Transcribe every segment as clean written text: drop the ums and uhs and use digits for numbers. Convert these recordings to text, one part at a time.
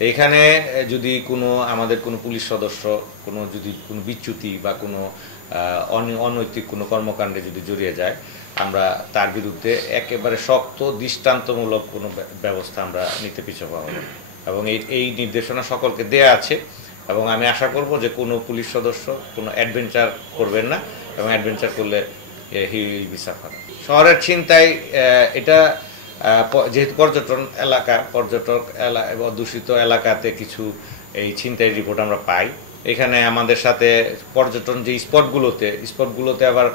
এখানে যদি কোনো আমাদের কোনো পুলিশ সদস্য যদি কোনো বিচ্যুতি বা কোনো অনৈতিক কোনো কর্মকাণ্ডে যদি জড়িয়ে যায়, আমরা তার বিরুদ্ধে একেবারে শক্ত দৃষ্টান্তমূলক কোনো ব্যবস্থা আমরা নিতে পিছপা হব এবং এই নির্দেশনা সকলকে দেয়া আছে। এবং আমি আশা করব যে কোনো পুলিশ সদস্য কোনো অ্যাডভেঞ্চার করবেন না, এবং অ্যাডভেঞ্চার করলে হি উইল বি সাফার। শহরের ছিনতাই এটা যেহেতু পর্যটক এলাকা দূষিত এলাকাতে কিছু এই ছিনতাই রিপোর্ট আমরা পাই। এখানে আমাদের সাথে পর্যটন যে স্পটগুলোতে আবার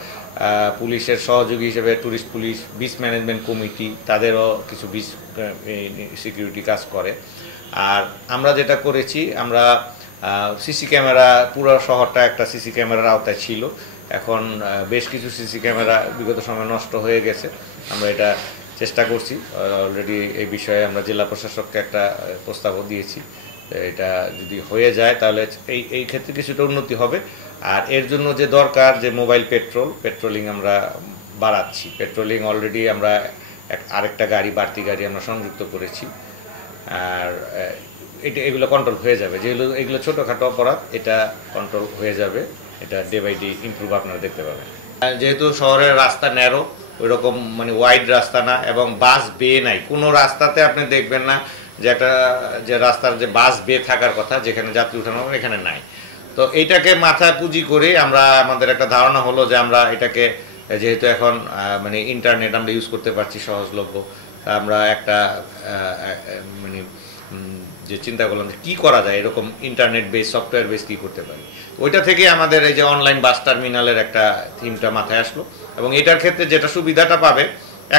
পুলিশের সহযোগী হিসেবে tourist police, beach management committee, তাদেরও কিছু বিচ সিকিউরিটি কাজ করে। আর আমরা যেটা করেছি, আমরা সিসি ক্যামেরা, পুরো শহরটা একটা সিসি ক্যামেরার আওতায় ছিল। এখন বেশ কিছু সিসি ক্যামেরা বিগত সময় নষ্ট হয়ে গেছে। আমরা এটা চেষ্টা করছি, অলরেডি এই বিষয়ে আমরা জেলা প্রশাসককে একটা প্রস্তাবও দিয়েছি। এটা যদি হয়ে যায় তাহলে এই ক্ষেত্রে কিছুটা উন্নতি হবে। আর এর জন্য যে দরকার যে মোবাইল পেট্রোলিং আমরা বাড়াচ্ছি। পেট্রোলিং অলরেডি আমরা আরেকটা বাড়তি গাড়ি আমরা সংযুক্ত করেছি। আর এগুলো কন্ট্রোল হয়ে যাবে, এগুলো ছোটোখাটো অপরাধ, এটা কন্ট্রোল হয়ে যাবে। এটা ডে বাই ডে ইমপ্রুভ আপনারা দেখতে পাবেন। যেহেতু শহরের রাস্তা ন্যারো, ওইরকম মানে ওয়াইড রাস্তা না, এবং বাস বে নাই। কোনো রাস্তাতে আপনি দেখবেন না যে রাস্তার যে বাস বে থাকার কথা, যেখানে যাত্রী উঠানো হবে, এখানে নাই। তো এইটাকে মাথায় পুঁজি করে আমাদের একটা ধারণা হলো যে আমরা এটাকে, যেহেতু এখন মানে ইন্টারনেট আমরা ইউজ করতে পারছি সহজলভ্য, আমরা একটা মানে যে চিন্তা করলাম যে কী করা যায়, এরকম ইন্টারনেট বেস, সফটওয়্যার বেস কী করতে পারি। ওইটা থেকে আমাদের এই যে অনলাইন বাস টার্মিনালের একটা থিমটা মাথায় আসলো। এবং এটার ক্ষেত্রে যেটা সুবিধাটা পাবে,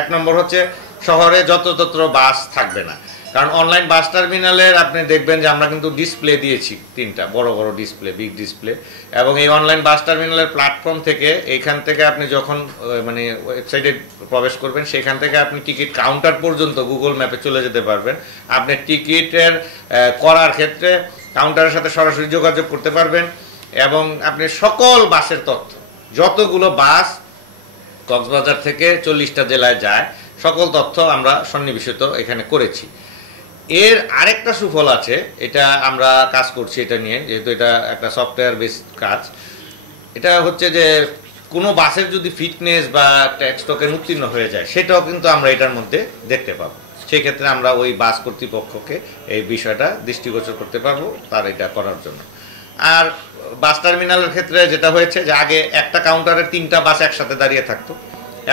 এক নম্বর হচ্ছে শহরে যত্র বাস থাকবে না। কারণ অনলাইন বাস টার্মিনালের আপনি দেখবেন যে আমরা কিন্তু ডিসপ্লে দিয়েছি, 3টা বড় ডিসপ্লে, বিগ ডিসপ্লে। এবং এই অনলাইন বাস টার্মিনালের প্ল্যাটফর্ম থেকে, এইখান থেকে আপনি যখন মানে ওয়েবসাইটে প্রবেশ করবেন, সেখান থেকে আপনি টিকিট কাউন্টার পর্যন্ত গুগল ম্যাপে চলে যেতে পারবেন। আপনি টিকিটের করার ক্ষেত্রে কাউন্টারের সাথে সরাসরি যোগাযোগ করতে পারবেন, এবং আপনি সকল বাসের তথ্য, যতগুলো বাস কক্সবাজার থেকে 40টা জেলায় যায়, সকল তথ্য আমরা সন্নিবেশিত এখানে করেছি। এর আরেকটা সুফল আছে, এটা আমরা কাজ করছি এটা নিয়ে, যেহেতু এটা একটা সফটওয়্যার বেসড কাজ। এটা হচ্ছে যে কোনো বাসের যদি ফিটনেস বা ট্যাক্সটকের উত্তীর্ণ হয়ে যায়, সেটাও কিন্তু আমরা এটার মধ্যে দেখতে পাবো। সেই ক্ষেত্রে আমরা ওই বাস কর্তৃপক্ষকে এই বিষয়টা দৃষ্টিগোচর করতে পারবো তার এটা করার জন্য। আর বাস টার্মিনালের ক্ষেত্রে যেটা হয়েছে যে আগে একটা কাউন্টারে 3টা বাস একসাথে দাঁড়িয়ে থাকতো,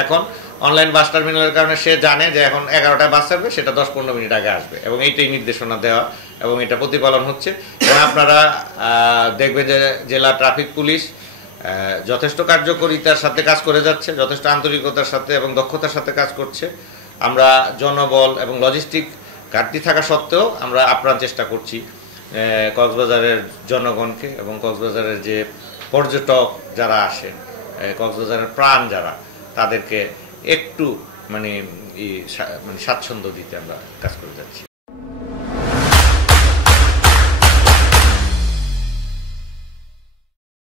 এখন অনলাইন বাস টার্মিনালের কারণে সে জানে যে এখন 11টায় বাস আসবে, সেটা 10-15 মিনিট আগে আসবে, এবং এইটাই নির্দেশনা দেওয়া এবং এটা প্রতিপালন হচ্ছে। এবং আপনারা দেখবেন যে জেলা ট্রাফিক পুলিশ যথেষ্ট কার্যকরিতার সাথে কাজ করে যাচ্ছে, যথেষ্ট আন্তরিকতার সাথে এবং দক্ষতার সাথে কাজ করছে। আমরা জনবল এবং লজিস্টিক ঘাটতি থাকা সত্ত্বেও আমরা আপ্রাণ চেষ্টা করছি কক্সবাজারের জনগণকে এবং কক্সবাজারের যে পর্যটক যারা আসেন, কক্সবাজারের প্রাণ যারা, তাদেরকে একটু মানে স্বাচ্ছন্দ্য দিতে আমরা কাজ করে যাচ্ছি।